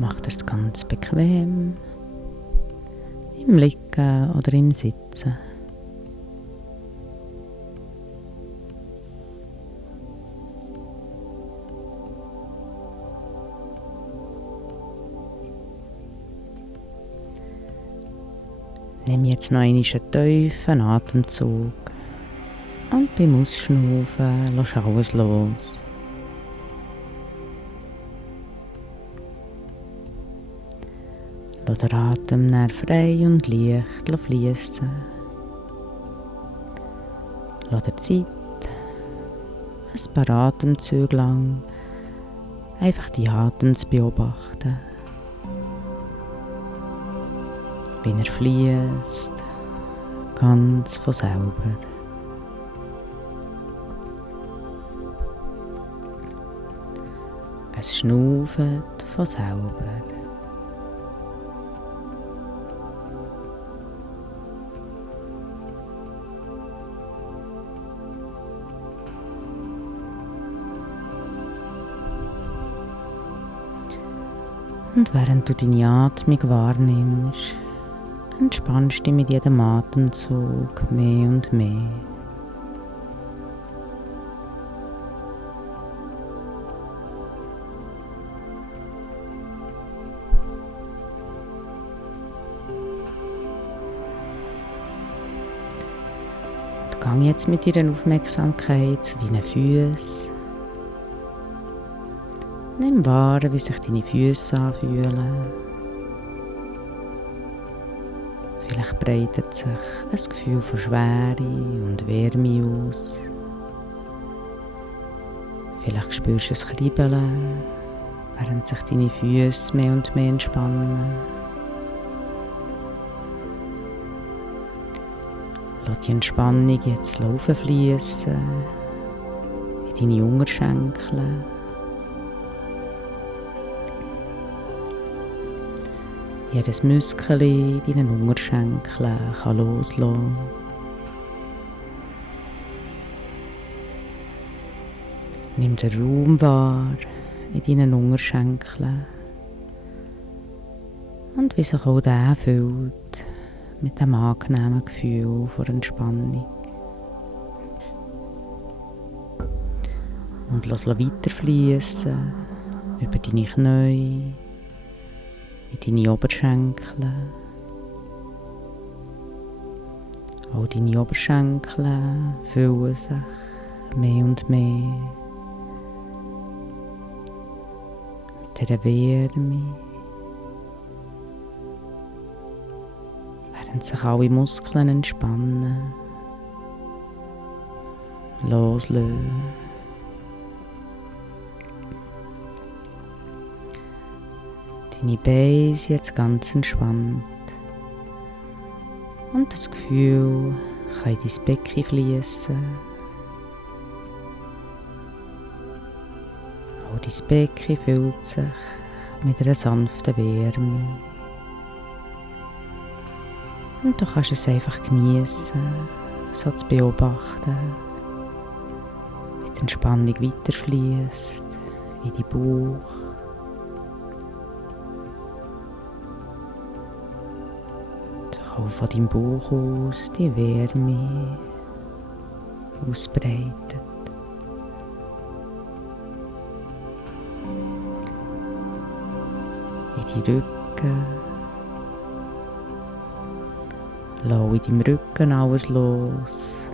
Mach dir es ganz bequem, im Liegen oder im Sitzen. Nimm jetzt noch einen tiefen Atemzug und beim Ausschnaufen lass alles los. Lass den Atem dann frei und leicht fließen. Lass dir Zeit, ein paar Atemzüge lang, einfach die Atem zu beobachten. Wie er fließt, ganz von selber. Es schnauft von selber. Und während du deine Atmung wahrnimmst, entspannst dich mit jedem Atemzug mehr und mehr. Du geh jetzt mit deiner Aufmerksamkeit zu deinen Füßen. Nimm wahr, wie sich deine Füße anfühlen. Vielleicht breitet sich ein Gefühl von Schwere und Wärme aus. Vielleicht spürst du ein Kribbeln, während sich deine Füße mehr und mehr entspannen. Lass die Entspannung jetzt fließen in deine Unterschenkel. Jedes Muskel in deinen Unterschenkeln kann loslassen. Nimm den Raum wahr in deinen Unterschenkeln und wie sich auch der fühlt mit dem angenehmen Gefühl von Entspannung. Und lass weiter fließen über deine Knie, in deine Oberschenkel. Auch deine Oberschenkel füllen sich mehr und mehr mit dieser Wärme, während sich alle Muskeln entspannen, loslösen. Deine Beine sind jetzt ganz entspannt und das Gefühl kann in dein Becken fließen. Auch dein Becken füllt sich mit einer sanften Wärme. Und du kannst es einfach genießen, so zu beobachten, wie die Entspannung weiterfließt in deinen Bauch. Auch von deinem Bauch aus die Wärme ausbreitet. In die Rücken. Lass in deinem Rücken alles los.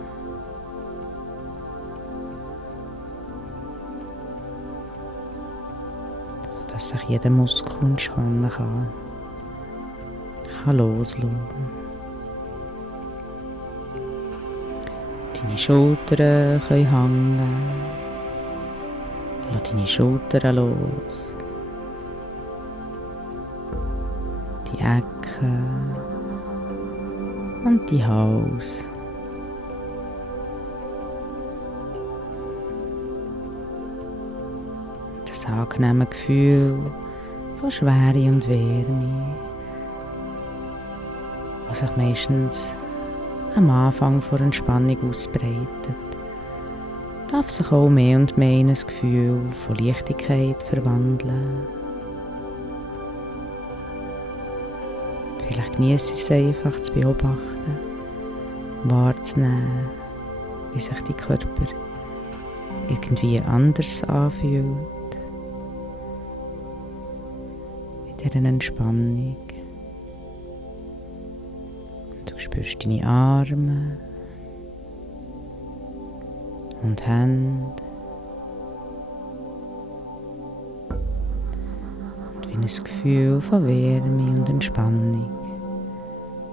Sodass sich jeder Muskel entspannen kann loslassen. Deine Schultern können hängen. Lass deine Schultern los. Die Ecken und die Hals. Das angenehme Gefühl von Schwere und Wärme, was sich meistens am Anfang vor Entspannung ausbreitet, darf sich auch mehr und mehr in ein Gefühl von Leichtigkeit verwandeln. genieße es einfach zu beobachten, wahrzunehmen, wie sich dein Körper irgendwie anders anfühlt. In dieser Entspannung. Du spürst deine Arme und Hände. Und wie ein Gefühl von Wärme und Entspannung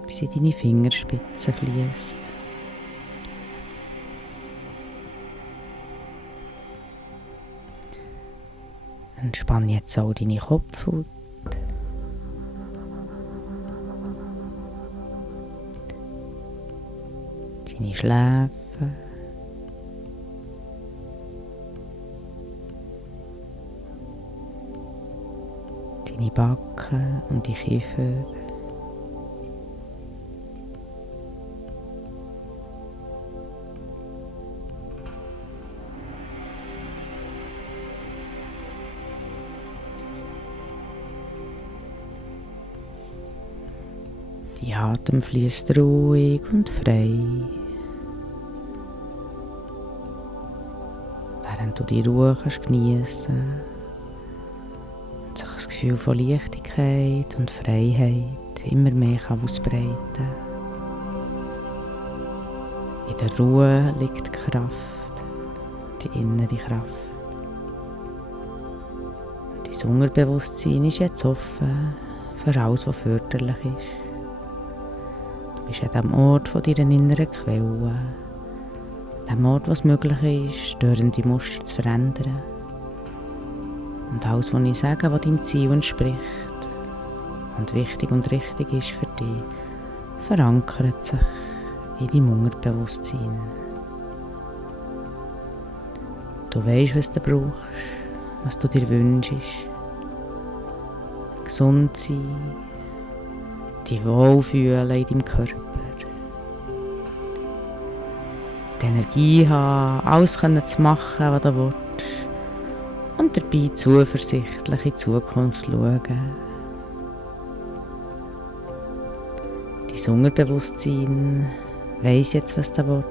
bis in deine Fingerspitzen fließt. Entspann jetzt auch deine Kopfhaut. Deine Schläfen. Deine Backen und die Kiefer. Die Atem fließt ruhig und frei, während du die Ruhe geniessen und sich das Gefühl von Leichtigkeit und Freiheit immer mehr ausbreiten kann. In der Ruhe liegt die Kraft, die innere Kraft. Dein Unterbewusstsein ist jetzt offen für alles, was förderlich ist. Du bist an dem Ort von deiner inneren Quelle, dem Ort, wo es möglich ist, störende Muster zu verändern. Und alles, was ich sage, was deinem Ziel entspricht und wichtig und richtig ist für dich, verankert sich in deinem Unterbewusstsein. Du weisst, was du brauchst, was du dir wünschst. Gesund sein, dich wohlfühlen in deinem Körper. Die Energie haben, alles zu machen, was du willst. Und dabei zuversichtlich in die Zukunft schauen. Dein Unterbewusstsein weiss jetzt, was du willst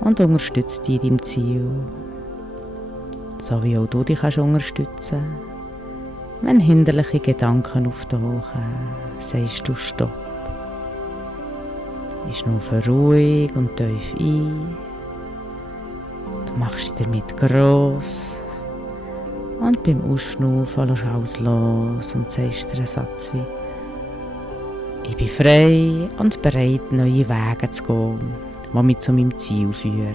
und unterstützt dich in deinem Ziel. So wie auch du dich unterstützen kannst. Wenn hinderliche Gedanken auftauchen, sagst du Stopp. Ich schnaufe ruhig und tief ein. Du machst dich damit gross. Und beim Ausschnaufen lässt du alles los und sagst dir einen Satz wie: Ich bin frei und bereit, neue Wege zu gehen, die mich zu meinem Ziel führen.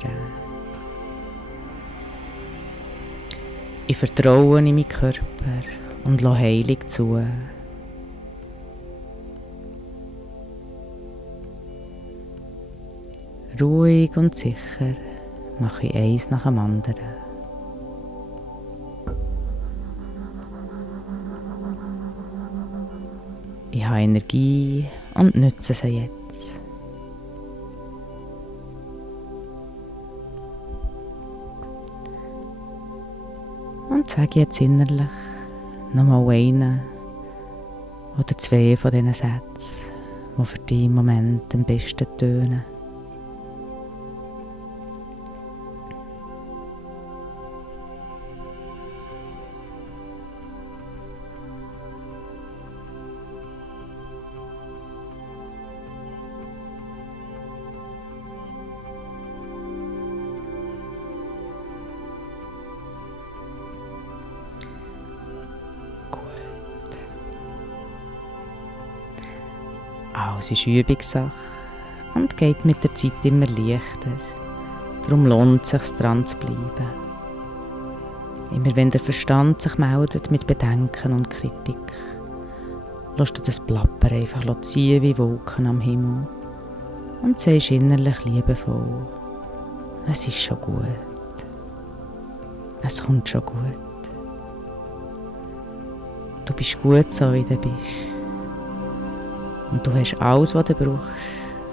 Ich vertraue in meinen Körper und lasse Heilung zu. Ruhig und sicher mache ich eins nach dem anderen. Ich habe Energie und nutze sie jetzt. Und sage jetzt innerlich nochmal einen oder zwei von diesen Sätzen, die für dich im Moment am besten tönen. Alles ist Übungssache und geht mit der Zeit immer leichter. Darum lohnt es sich, dran zu bleiben. Immer wenn der Verstand sich meldet mit Bedenken und Kritik, lässt du das Plapper einfach ziehen wie Wolken am Himmel und sagst innerlich liebevoll: Es ist schon gut. Es kommt schon gut. Du bist gut, so wie du bist. Und du hast alles, was du brauchst,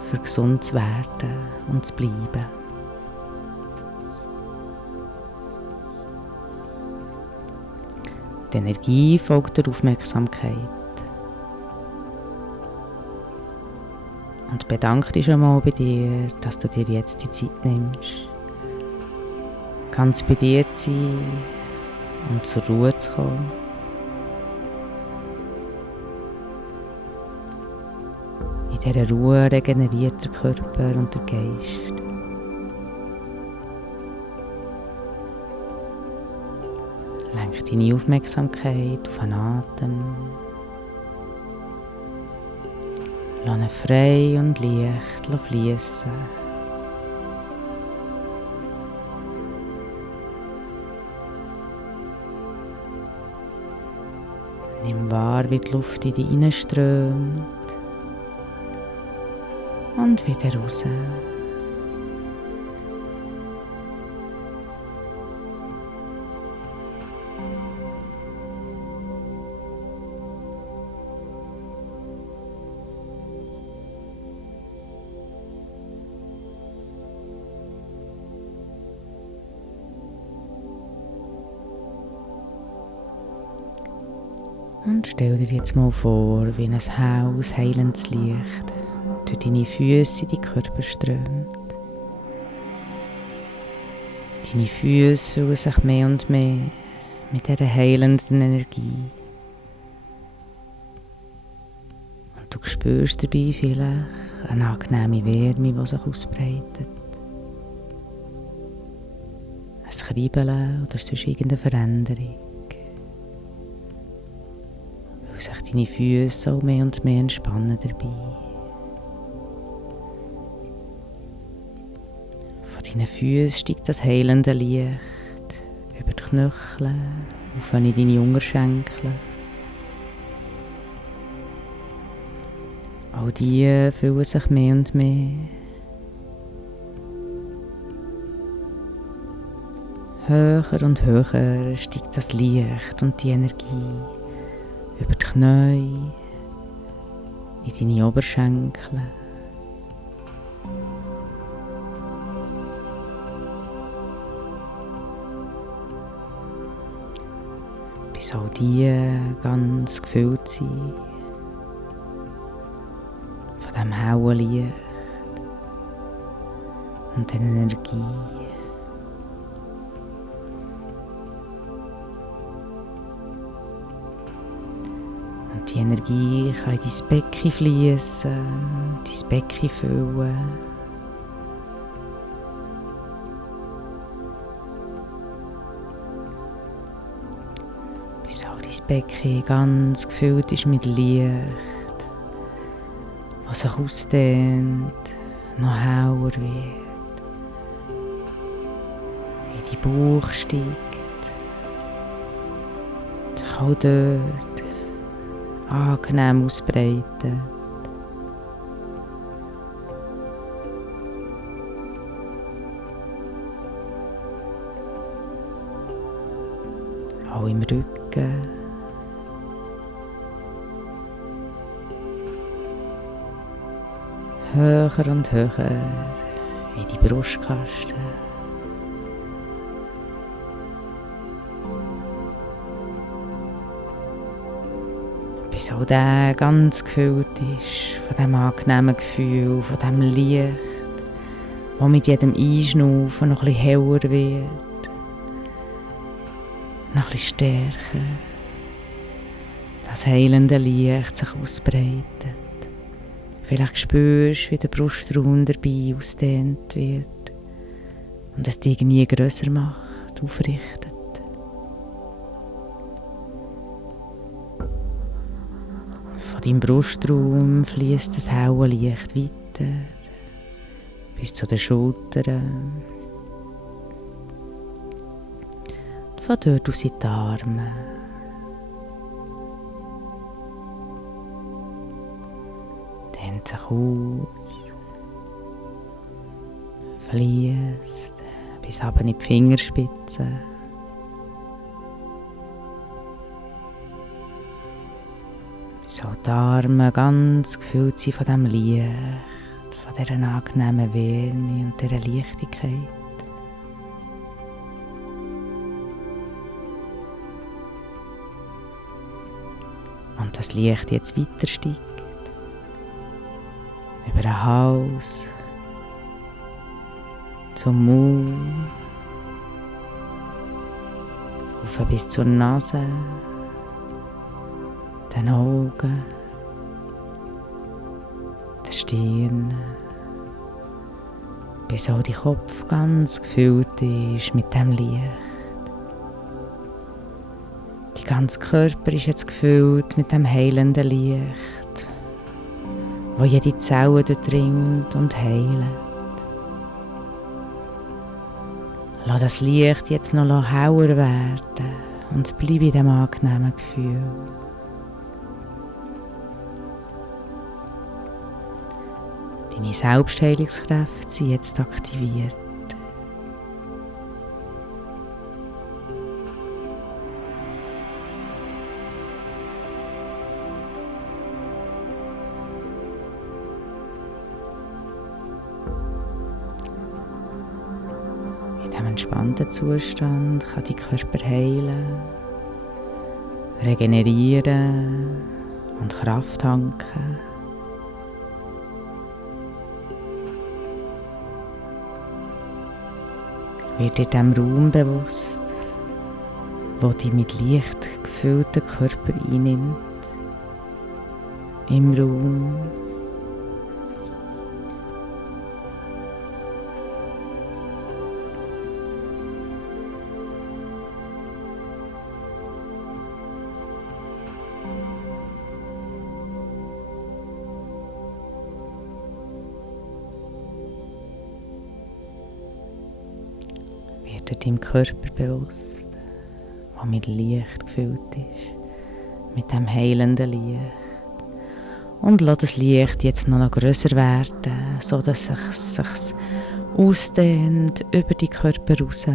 für gesund zu werden und zu bleiben. Die Energie folgt der Aufmerksamkeit. Und bedanke dich schon mal bei dir, dass du dir jetzt die Zeit nimmst, ganz bei dir zu sein und zur Ruhe zu kommen. In dieser Ruhe regeneriert der Körper und der Geist. Lenk deine Aufmerksamkeit auf den Atem. Lass ihn frei und leicht fließen. Nimm wahr, wie die Luft in dich hineinströmt und wieder raus. Und stell dir jetzt mal vor, wie ein helles, heilendes Licht durch deine Füße in deinen Körper strömt. Deine Füße füllen sich mehr und mehr mit dieser heilenden Energie. Und du spürst dabei vielleicht eine angenehme Wärme, die sich ausbreitet. Ein Kribbeln oder sonst irgendeine Veränderung. Weil sich deine Füße auch mehr und mehr entspannen dabei. Von deinen Füßen steigt das heilende Licht über die Knöchel, auf in deine Unterschenkel. Auch die füllen sich mehr und mehr. Höher und höher steigt das Licht und die Energie über die Knie, in deine Oberschenkel. Bis auch die ganz gefüllt sind von diesem hellen Licht und der Energie. Und die Energie kann in dein Becken fließen, dein Becken füllen. Bis auch dein Becken ganz gefüllt ist mit Licht, was sich ausdehnt, noch heller wird, in deinen Bauch steigt, sich auch dort angenehm ausbreiten. Auch im Rücken. Höher und höher in die Brustkasten. Bis auch der ganz gefüllt ist von diesem angenehmen Gefühl, von diesem Licht, das mit jedem Einschnaufen noch ein bisschen heller wird, noch ein bisschen stärker. Das heilende Licht sich ausbreitet. Vielleicht spürst du, wie der Brustraum dabei ausdehnt wird und es dich irgendwie grösser macht, aufrichtet. Von deinem Brustraum fließt das helle Licht weiter bis zu den Schultern. Und von dort aus in die Arme. Dehnt sich aus, fließt bis runter in die Fingerspitzen. So die Arme ganz gefüllt sind von diesem Licht, von dieser angenehmen Wärme und dieser Leichtigkeit. Und das Licht jetzt weiter steigt, über den Hals, zum Mund, rauf bis zur Nase, den Augen, der Stirn, bis auch dein Kopf ganz gefüllt ist mit dem Licht. Dein ganzer Körper ist jetzt gefüllt mit dem heilenden Licht, wo jede Zelle durchdringt und heilt. Lass das Licht jetzt noch heller werden und bleib in diesem angenehmen Gefühl. Deine Selbstheilungskräfte sind jetzt aktiviert. In diesem entspannten Zustand kann dein Körper heilen, regenerieren und Kraft tanken. Wird dir dem Raum bewusst, wo die mit Licht gefüllte Körper einnimmt, im Raum. Wird dir deinem Körper bewusst, der mit Licht gefüllt ist, mit dem heilenden Licht. Und lass das Licht jetzt noch grösser werden, so dass es sich ausdehnt über die Körper raus.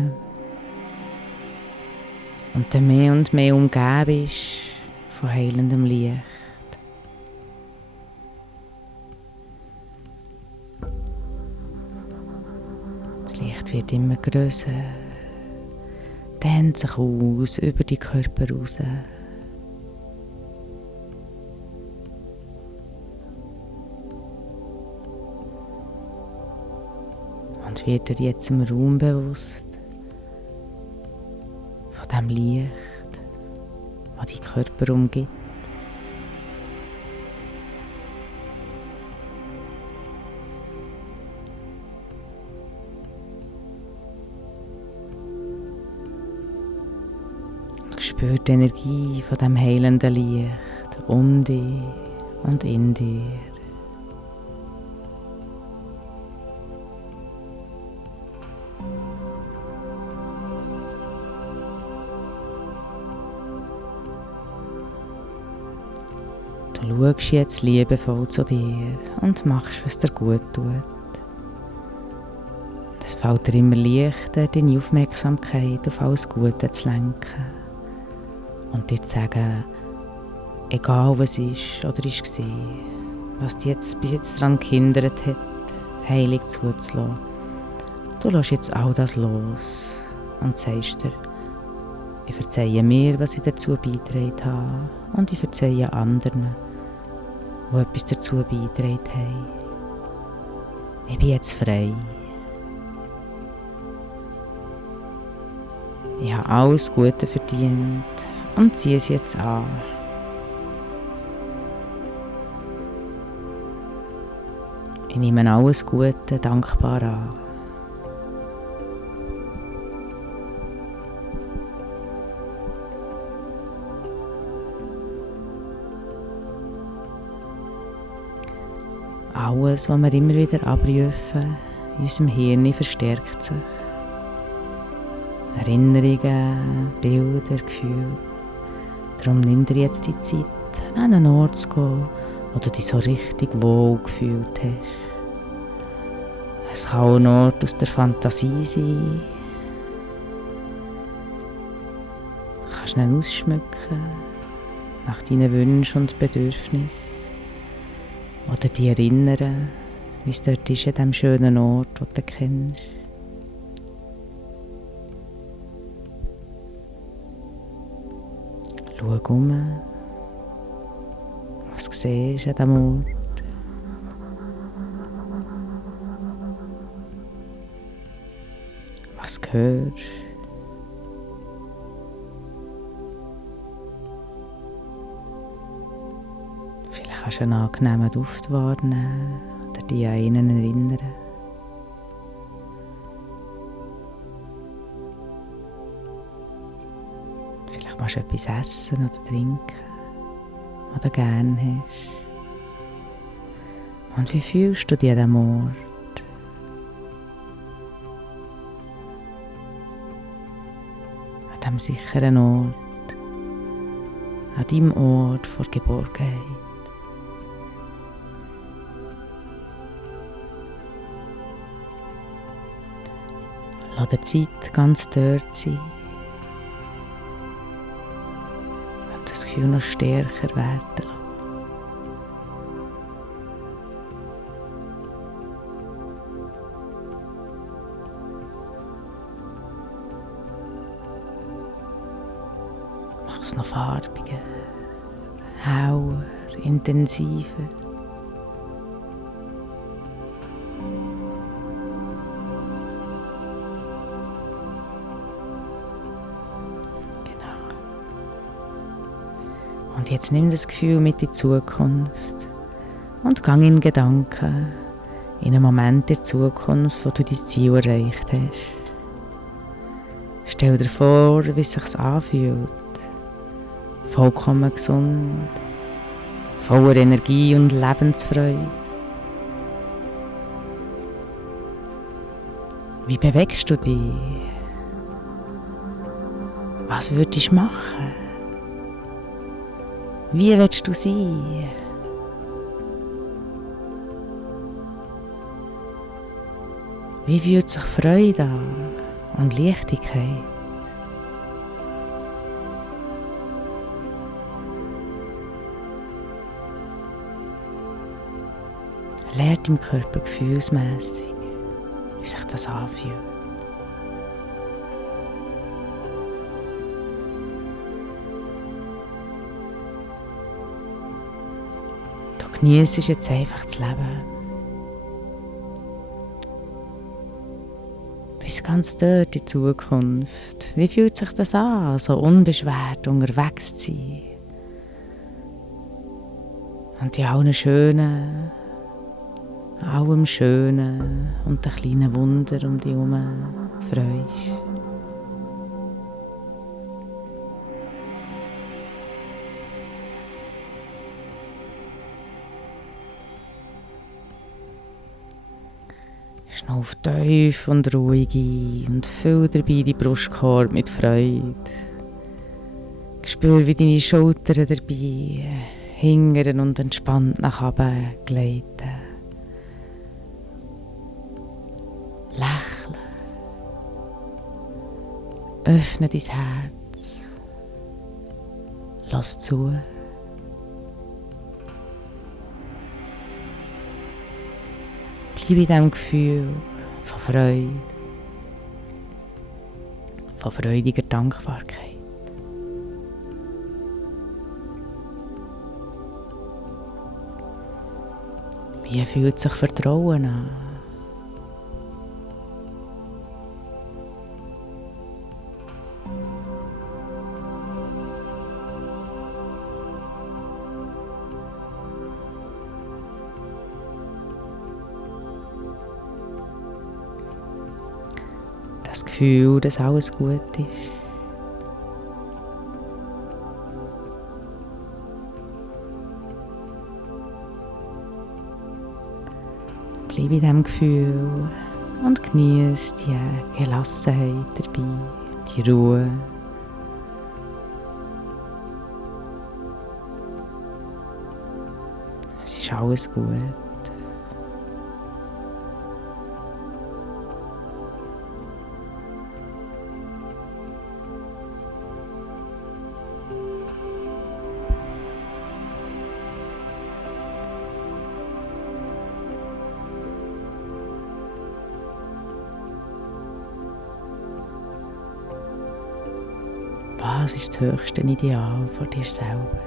Und dann mehr und mehr umgeben ist von heilendem Licht. Das Licht wird immer grösser, dehnt sich aus über die Körper raus. Und wird dir jetzt im Raum bewusst von dem Licht, das deinen Körper umgibt. Spür die Energie von dem heilenden Licht um dich und in dir. Du schaust jetzt liebevoll zu dir und machst, was dir gut tut. Es fällt dir immer leichter, deine Aufmerksamkeit auf alles Gute zu lenken und dir zu sagen, egal was ist oder ist war, was dich jetzt bis jetzt daran gehindert hat, heilig zuzulassen. Du lässt jetzt all das los und sagst dir, ich verzeihe mir, was ich dazu beigetragen habe, und ich verzeihe anderen, die etwas dazu beigetragen haben. Ich bin jetzt frei. Ich habe alles Gute verdient und ziehe es jetzt an. Ich nehme alles Gute dankbar an. Alles, was wir immer wieder abrufen, in unserem Hirn verstärkt sich. Erinnerungen, Bilder, Gefühle. Darum nimm dir jetzt die Zeit, an einen Ort zu gehen, wo du dich so richtig wohl gefühlt hast. Es kann auch ein Ort aus der Fantasie sein. Du kannst ihn ausschmücken, nach deinen Wünschen und Bedürfnissen. Oder dich erinnern, wie es dort ist, an diesem schönen Ort, den du kennst. Schau um, was du siehst an diesem Ort. das hörst. Vielleicht kannst du einen angenehmen Duft wahrnehmen oder dich an ihn erinnern. Vielleicht magst du etwas essen oder trinken, was du gerne hast. Und wie fühlst du dich an diesem Ort? An diesem sicheren Ort, an deinem Ort vor Geborgenheit. Lass dir Zeit ganz dort sein und das Gefühl noch stärker werden lassen. Mach es noch farbiger, hauer, intensiver. Und jetzt nimm das Gefühl mit in die Zukunft und gang in Gedanken in einen Moment der Zukunft, wo du dein Ziel erreicht hast. Stell dir vor, wie es sich anfühlt. Vollkommen gesund, voller Energie und Lebensfreude. Wie bewegst du dich? Was würdest du machen? Wie willst du sein? Wie fühlt sich Freude an und Leichtigkeit? Lehr deinem Körper gefühlsmässig, wie sich das anfühlt. Genießt jetzt einfach das Leben. Bis ganz dort in die Zukunft. Wie fühlt sich das an, so unbeschwert unterwegs zu sein? Und in allem Schönen und den kleinen Wunder um dich herum freust. Schnauf tief und ruhig ein und füll dabei die Brustkorb mit Freude. Spür, wie deine Schultern dabei hingern und entspannt nach oben gleiten. Lächle. Öffne dein Herz. Lass zu. Bleib in diesem Gefühl von Freude, von freudiger Dankbarkeit. Wie fühlt sich Vertrauen an? Das Gefühl, dass alles gut ist. Bleib in diesem Gefühl und genieße die Gelassenheit dabei, die Ruhe. Es ist alles gut. Was ist das höchste Ideal von dir selber?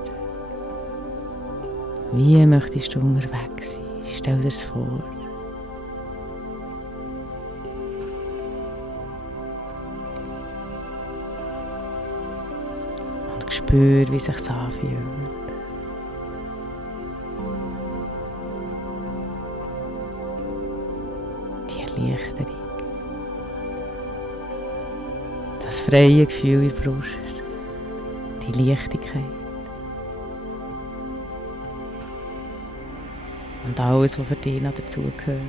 Wie möchtest du unterwegs sein? Stell dir es vor. spür, wie sich's anfühlt. Die Erleichterung. Das freie Gefühl in der Brust. Die Leichtigkeit. Und alles, was für dich noch dazugehört.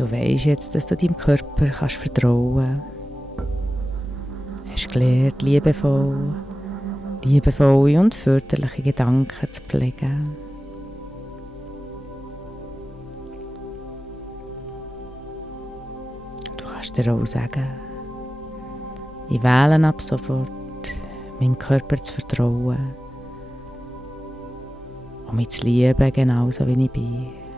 Du weisst jetzt, dass du deinem Körper kannst vertrauen kannst. Hast gelernt, liebevolle und förderliche Gedanken zu pflegen. Du kannst dir auch sagen, ich wähle ab sofort, meinem Körper zu vertrauen und mich zu lieben, genauso wie ich bin.